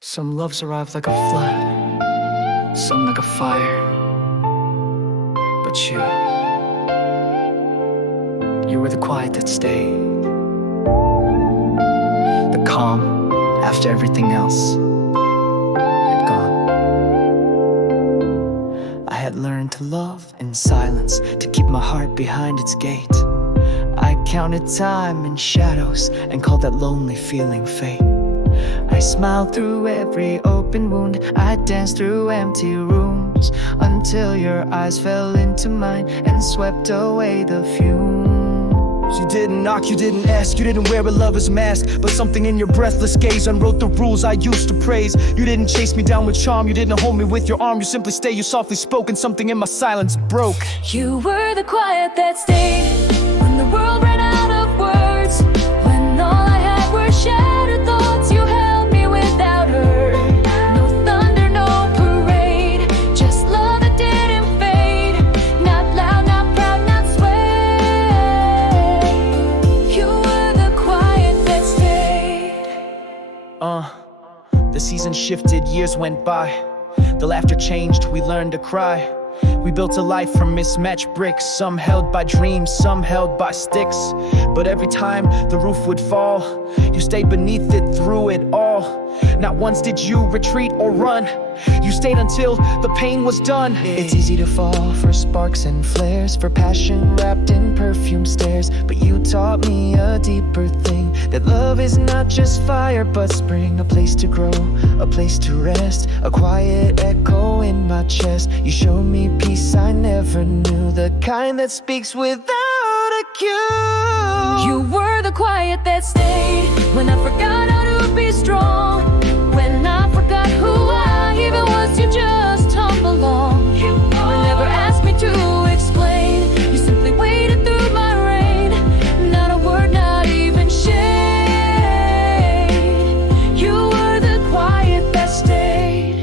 Some loves arrive like a flood, some like a fire. But you were the quiet that stayed, the calm after everything else had gone. I had learned to love in silence, to keep my heart behind its gate. I counted time in shadows and called that lonely feeling fate. I smiled through every open wound, I danced through empty rooms, until your eyes fell into mine and swept away the fumes. You didn't knock, you didn't ask, you didn't wear a lover's mask, but something in your breathless gaze unwrote the rules I used to praise. You didn't chase me down with charm, you didn't hold me with your arm, you simply stayed, you softly spoke, and something in my silence broke. You were the quiet that stayed when the world ran out of words, when all I had were shattered thoughts. You held me without hurt, no thunder, no parade, just love that didn't fade, not loud, not proud, not sway. You were the quiet that stayed. The seasons shifted, years went by, the laughter changed, we learned to cry. We built a life from mismatched bricks, some held by dreams, some held by sticks. But every time the roof would fall, you stayed beneath it through it all. Not once did you retreat or run, you stayed until the pain was done. It's easy to fall for sparks and flares, for passion wrapped in perfume stares. But you taught me a deeper thing, that love is not just fire but spring. A place to grow, a place to rest, a quiet echo in my chest. You showed me peace I never knew, the kind that speaks without a cue. You were the quiet that stayed when I forgot how to be strong, when I forgot who I even was. You just humble along. You never asked me to explain, you simply waited through my rain, not a word, not even shade. You were the quiet that stayed.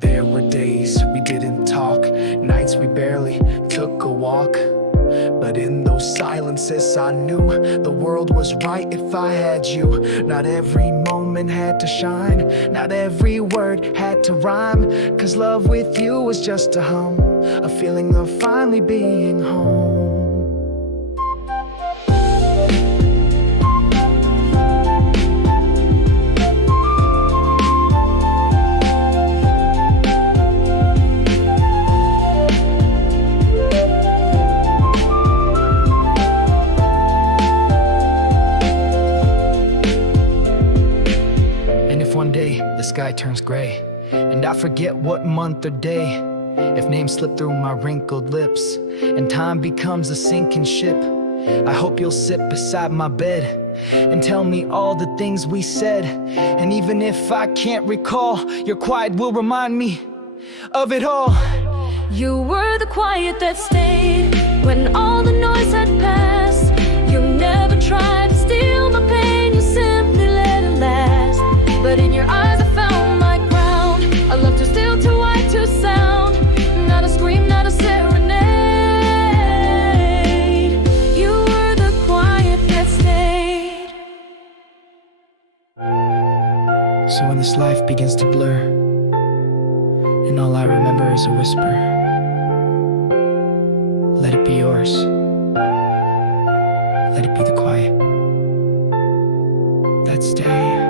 There were days we didn't talk, nights we barely took a walk. But in those silences I knew the world was right if I had you. Not every moment had to shine, not every word had to rhyme, 'cause love with you was just a hum, a feeling of finally being home. One day the sky turns gray, and I forget what month or day, if names slip through my wrinkled lips, and time becomes a sinking ship, I hope you'll sit beside my bed and tell me all the things we said. And even if I can't recall, your quiet will remind me of it all. You were the quiet that stayed when all the noise had passed. You never tried to steal my pain, you simply let it last. But in your eyes I found my ground, a love too still, too wide to sound, not a scream, not a serenade. You were the quiet that stayed. So when this life begins to blur, and all I remember is a whisper, let it be yours, let it be the quiet that stays.